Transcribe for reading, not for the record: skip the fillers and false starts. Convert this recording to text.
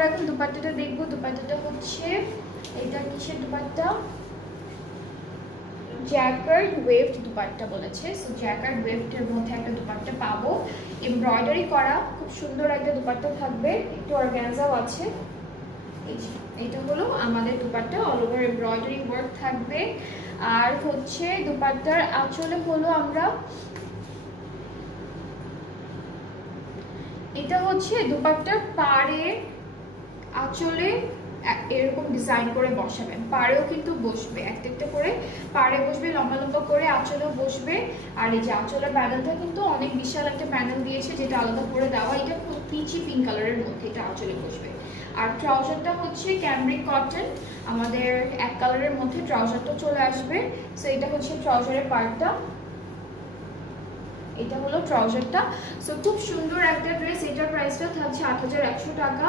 আমরা এখন দুপাট্টাটা দেখবো। দুপাট্টাটা হচ্ছে এটা কিসের দুপাট্টা, জ্যাকার্ড ওয়েভড দুপাট্টা বলেছে। সো জ্যাকার্ড ওয়েভডের মধ্যে একটা দুপাট্টা পাবো, এমব্রয়ডারি করা খুব সুন্দর একটা দুপাট্টা থাকবে, একটু অর্গানজাও আছে। এটা হলো আমাদের dupatta, all over embroidery work থাকবে। আর হচ্ছে দুপাট্টার আঁচলে হলো আমরা, এটা হচ্ছে দুপাট্টার পাড়ে আঁচলে এরকম ডিজাইন করে বসাবেন, পাড়েও কিন্তু বসবে, একটা একটা করে পাড়ে বসবে, লম্বা লম্বা করে আঁচলেও বসবে। আর এই যে আঁচলের প্যানেলটা কিন্তু অনেক বিশাল একটা প্যানেল দিয়েছে, যেটা আলাদা করে দেওয়া, এটা খুব পিচি পিঙ্ক কালারের মধ্যে এটা আঁচলে বসবে। আর ট্রাউজারটা হচ্ছে ক্যামব্রিক কটন, আমাদের এক কালারের মধ্যে ট্রাউজারটা চলে আসবে। সো এটা হচ্ছে ট্রাউজারের পার্টটা, এটা হলো ট্রাউজারটা। সো খুব সুন্দর একটা ড্রেস, এটার প্রাইসটা থাকছে ৮১০০ টাকা।